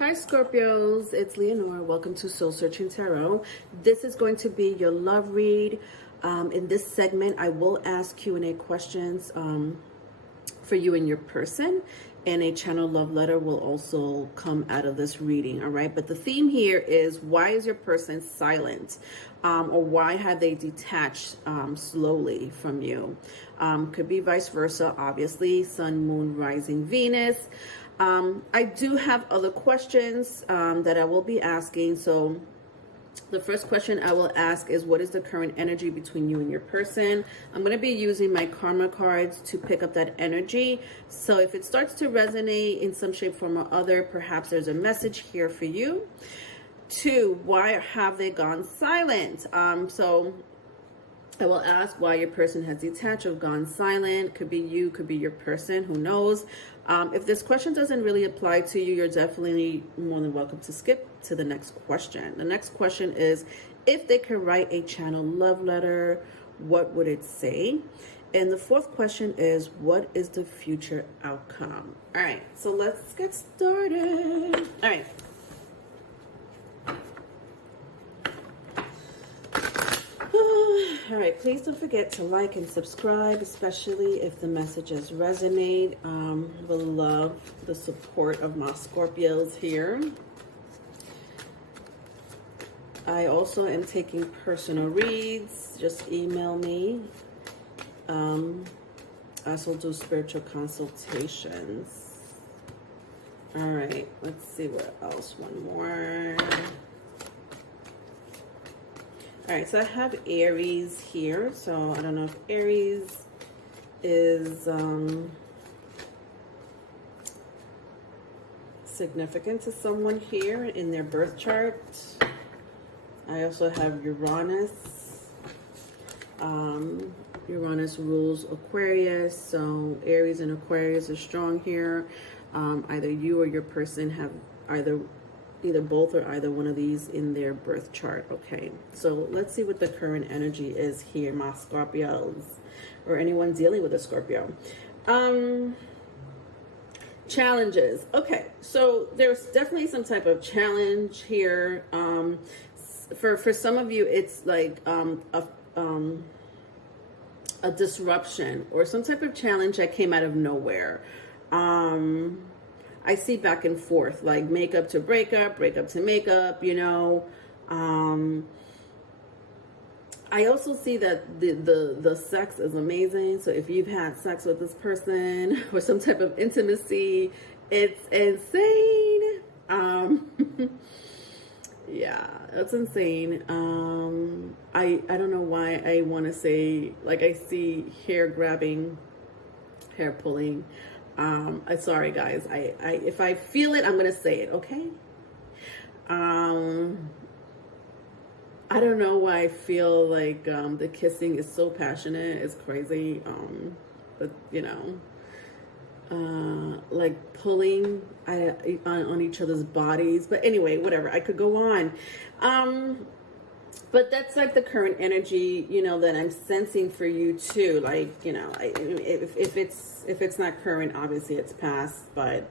Hi Scorpios, it's Leonore. Welcome to Soul Searching Tarot. This is going to be your love read. In this segment, I will ask Q&A questions for you and your person, and a channel love letter will also come out of this reading, all right? But the theme here is, why is your person silent? Or why have they detached slowly from you? Could be vice versa, obviously. Sun, Moon, Rising, Venus. I do have other questions that I will be asking. So the first question I will ask is, what is the current energy between you and your person? I'm going to be using my karma cards to pick up that energy. So if it starts to resonate in some shape, form, or other, perhaps there's a message here for you. 2, why have they gone silent? So I will ask why your person has detached or gone silent. Could be you, could be your person, who knows. If this question doesn't really apply to you, you're definitely more than welcome to skip to the next question. The next question is, if they could write a channel love letter, what would it say? And the fourth question is, what is the future outcome? All right, so let's get started. All right. All right, please don't forget to like and subscribe, especially if the messages resonate. We'll love the support of my Scorpios here. I also am taking personal reads. Just email me. I also do spiritual consultations. All right, let's see what else. One more. All right, so I have Aries here. So I don't know if Aries is significant to someone here in their birth chart. I also have Uranus. Uranus rules Aquarius, so Aries and Aquarius are strong here. Either you or your person have either both or either one of these in their birth chart. Okay, so let's see what the current energy is here, my Scorpios, or anyone dealing with a Scorpio. Challenges. Okay, so there's definitely some type of challenge here. For some of you, it's like a disruption or some type of challenge that came out of nowhere. I see back and forth, like makeup to breakup, breakup to makeup, you know. I also see that the sex is amazing. So if you've had sex with this person or some type of intimacy, it's insane. Yeah, that's insane. I don't know why I want to say, like, I see hair grabbing, hair pulling. Sorry guys, I if I feel it, I'm gonna say it, okay? I don't know why I feel like the kissing is so passionate. It's crazy. But you know, like pulling on each other's bodies. But anyway, whatever. I could go on. But that's like the current energy, you know, that I'm sensing for you too. Like, you know, if it's not current, obviously it's past. But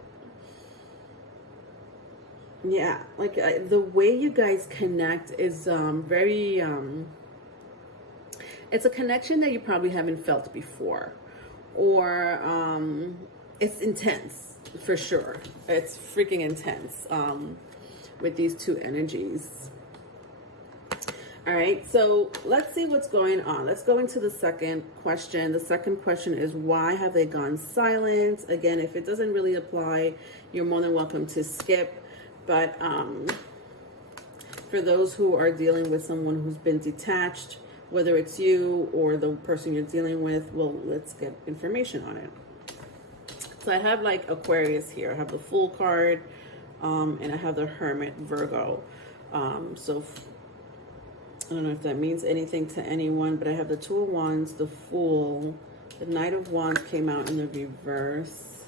yeah, like the way you guys connect is very. It's a connection that you probably haven't felt before, or it's intense for sure. It's freaking intense with these two energies. All right, so let's see what's going on. Let's go into the second question. The second question is, why have they gone silent? Again, if it doesn't really apply, you're more than welcome to skip. But for those who are dealing with someone who's been detached, whether it's you or the person you're dealing with, well, let's get information on it. So I have like Aquarius here. I have the Fool card, and I have the Hermit, Virgo. So I don't know if that means anything to anyone, but I have the Two of Wands, the Fool, the Knight of Wands came out in the reverse,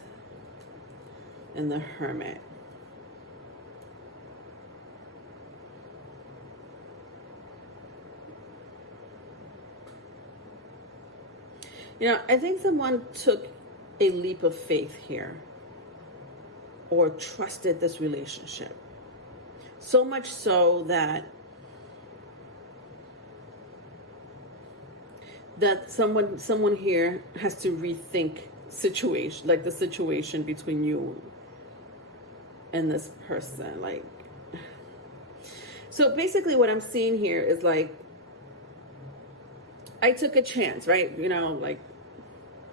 and the Hermit. You know, I think someone took a leap of faith here. or trusted this relationship. So much so that someone here has to rethink situation, like the situation between you and this person. Like, so basically what I'm seeing here is like, I took a chance, right? You know, like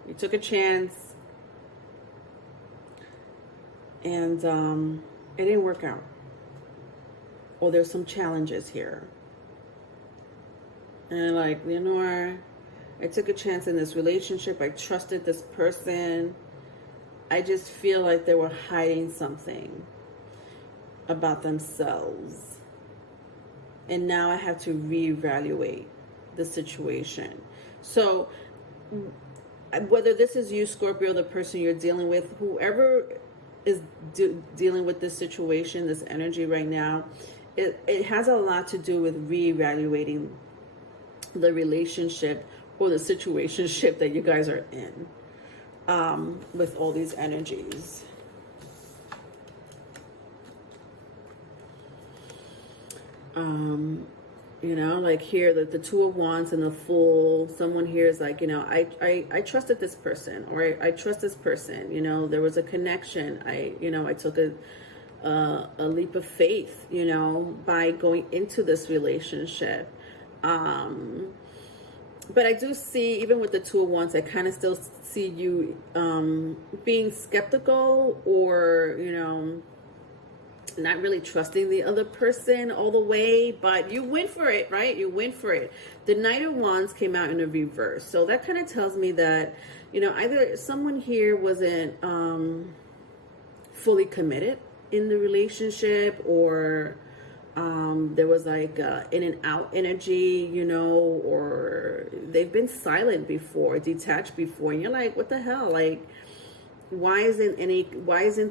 you took a chance and it didn't work out. Or there's some challenges here. And like, Leonore, I took a chance in this relationship. I trusted this person. I just feel like they were hiding something about themselves. And now I have to reevaluate the situation. So whether this is you, Scorpio, the person you're dealing with, whoever is dealing with this situation, this energy right now, it has a lot to do with reevaluating the relationship or the situationship that you guys are in with all these energies. You know, like here, the Two of Wands and the Fool, someone here is like, you know, I trusted this person, or I trust this person, you know, there was a connection. I took a leap of faith, you know, by going into this relationship. But I do see, even with the Two of Wands, I kind of still see you being skeptical, or, you know, not really trusting the other person all the way, but you went for it, right? You went for it. The Knight of Wands came out in a reverse. So that kind of tells me that, you know, either someone here wasn't fully committed in the relationship, or there was like in and out energy, you know, or they've been silent before, detached before, and you're like, what the hell? Like, why isn't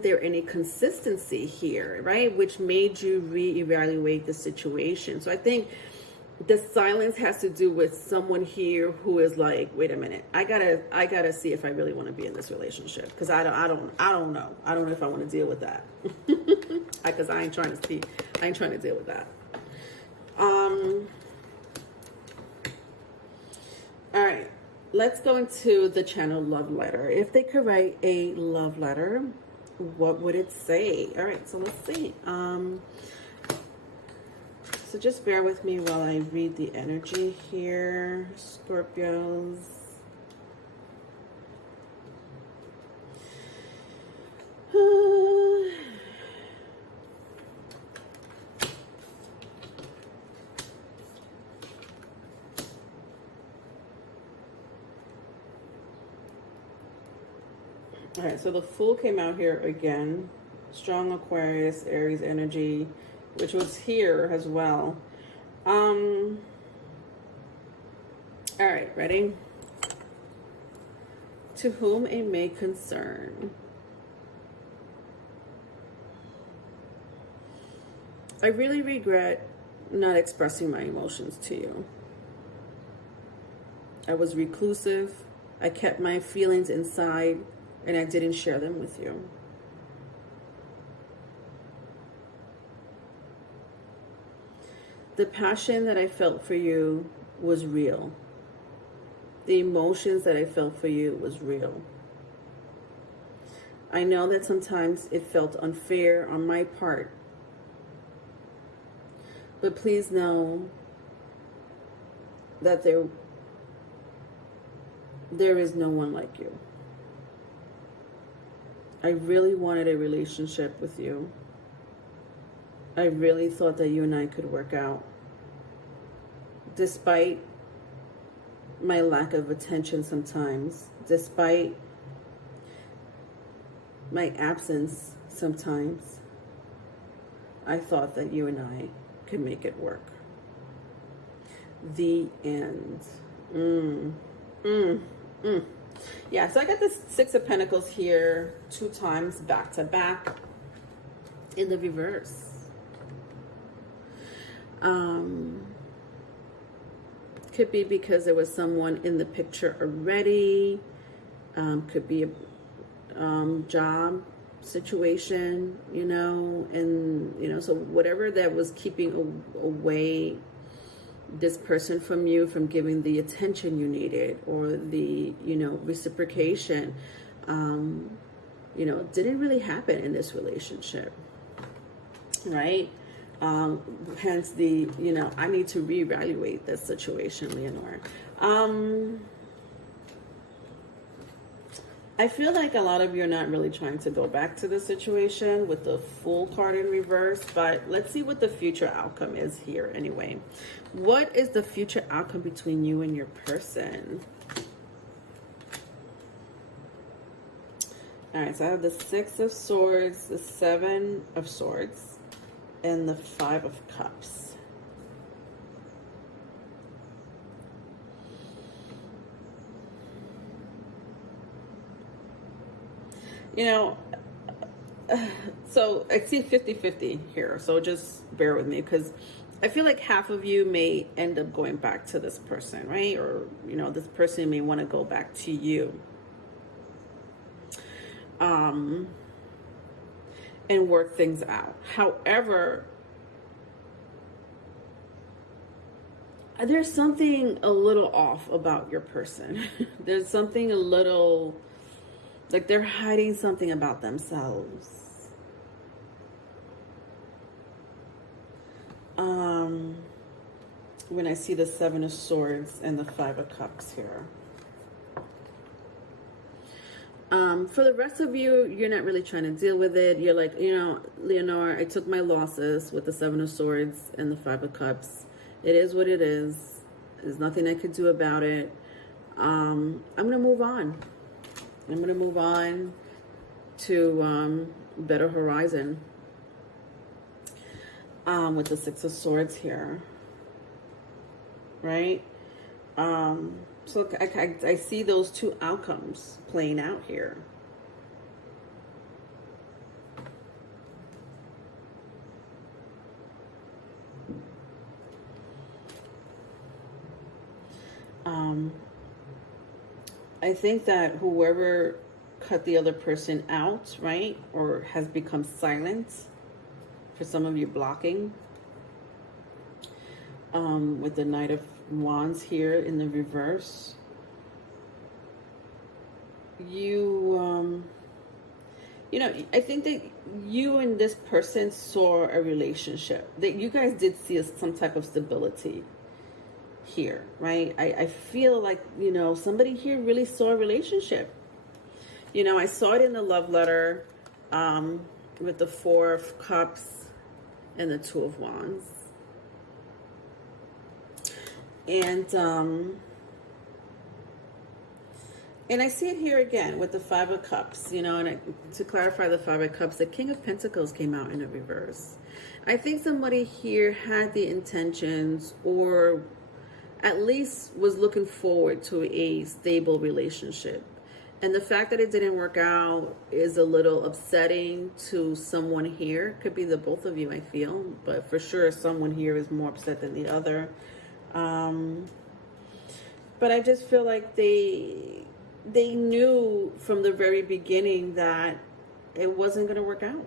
there any consistency here, right? Which made you reevaluate the situation. So I think the silence has to do with someone here who is like, wait a minute, I gotta see if I really want to be in this relationship, because I don't know if I want to deal with that. Because I ain't trying to deal with that. All right, let's go into the channel love letter. If they could write a love letter, what would it say? All right, so let's see. So just bear with me while I read the energy here, Scorpios. All right, so the Fool came out here again. Strong Aquarius, Aries energy, which was here as well. All right, ready? To whom it may concern. I really regret not expressing my emotions to you. I was reclusive. I kept my feelings inside, and I didn't share them with you. The passion that I felt for you was real. The emotions that I felt for you was real. I know that sometimes it felt unfair on my part, but please know that there is no one like you. I really wanted a relationship with you. I really thought that you and I could work out. Despite my lack of attention sometimes, despite my absence sometimes, I thought that you and I could make it work. The end. Yeah, so I got this Six of Pentacles here 2 times back to back in the reverse. Could be because there was someone in the picture already. Could be a job situation, you know, and, you know, so whatever that was keeping away this person from you, from giving the attention you needed or the, you know, reciprocation, you know, didn't really happen in this relationship, right? Hence the, you know, I need to reevaluate this situation, Leonore. I feel like a lot of you are not really trying to go back to the situation with the Fool card in reverse, but let's see what the future outcome is here anyway. What is the future outcome between you and your person? All right, so I have the Six of Swords, the Seven of Swords, and the Five of Cups. You know, so I see 50-50 here, so just bear with me, because I feel like half of you may end up going back to this person, right? Or, you know, this person may want to go back to you. And work things out. However, there's something a little off about your person. There's something a little, like they're hiding something about themselves. When I see the Seven of Swords and the Five of Cups here. For the rest of you, you're not really trying to deal with it. You're like, you know, Leonore, I took my losses with the Seven of Swords and the Five of Cups. It is what it is. There's nothing I could do about it. I'm going to move on. I'm going to move on to better horizon with the Six of Swords here. Right? So I see those two outcomes playing out here. I think that whoever cut the other person out, right, or has become silent, for some of you blocking, with the Knight of Wands here in the reverse, you know, I think that you and this person saw a relationship, that you guys did see some type of stability here, right? I feel like, you know, somebody here really saw a relationship. You know, I saw it in the love letter with the Four of Cups and the Two of Wands. And I see it here again with the Five of Cups, you know, and to clarify the Five of Cups, the King of Pentacles came out in a reverse. I think somebody here had the intentions, or at least was looking forward to a stable relationship. And the fact that it didn't work out is a little upsetting to someone here. Could be the both of you, I feel, but for sure someone here is more upset than the other. But I just feel like they knew from the very beginning that it wasn't going to work out.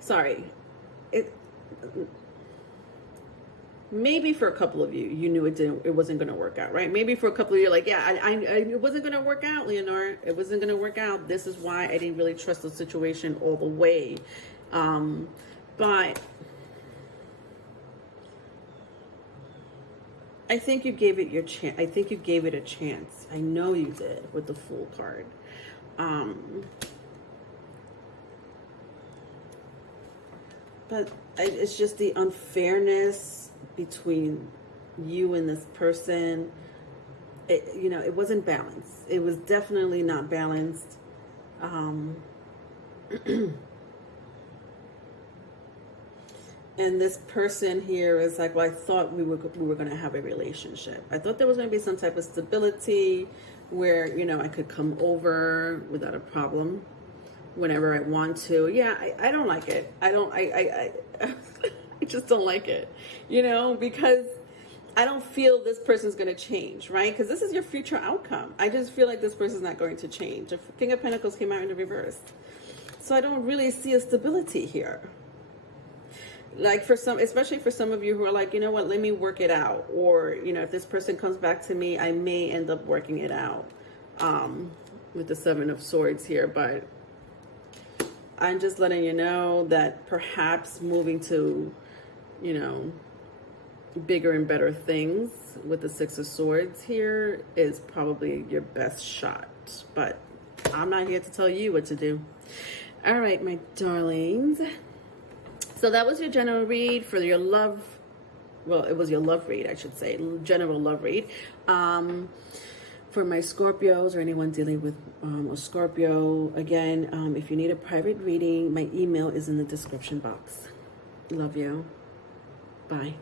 Sorry. Maybe for a couple of you, you knew it wasn't going to work out, right? Maybe for a couple of you, you're like, yeah, it wasn't going to work out, Leonore. It wasn't going to work out. This is why I didn't really trust the situation all the way. But I think you gave it your chance. I think you gave it a chance. I know you did with the Fool card. But it's just the unfairness between you and this person. You know, it wasn't balanced. It was definitely not balanced. And this person here is like, well, I thought we were going to have a relationship. I thought there was going to be some type of stability where, you know, I could come over without a problem whenever I want to. Yeah, I don't like it. I just don't like it, you know, because I don't feel this person's going to change, right? Because this is your future outcome. I just feel like this person's not going to change. The King of Pentacles came out in the reverse. So I don't really see a stability here. Like for some, especially for some of you who are like, you know what, let me work it out. Or, you know, if this person comes back to me, I may end up working it out with the Seven of Swords here. But I'm just letting you know that perhaps moving to, you know, bigger and better things with the Six of Swords here is probably your best shot. But I'm not here to tell you what to do. All right, my darlings. So that was your general read for your love. Well, it was your love read, I should say. General love read. For my Scorpios or anyone dealing with a Scorpio. Again, if you need a private reading, my email is in the description box. Love you. Bye.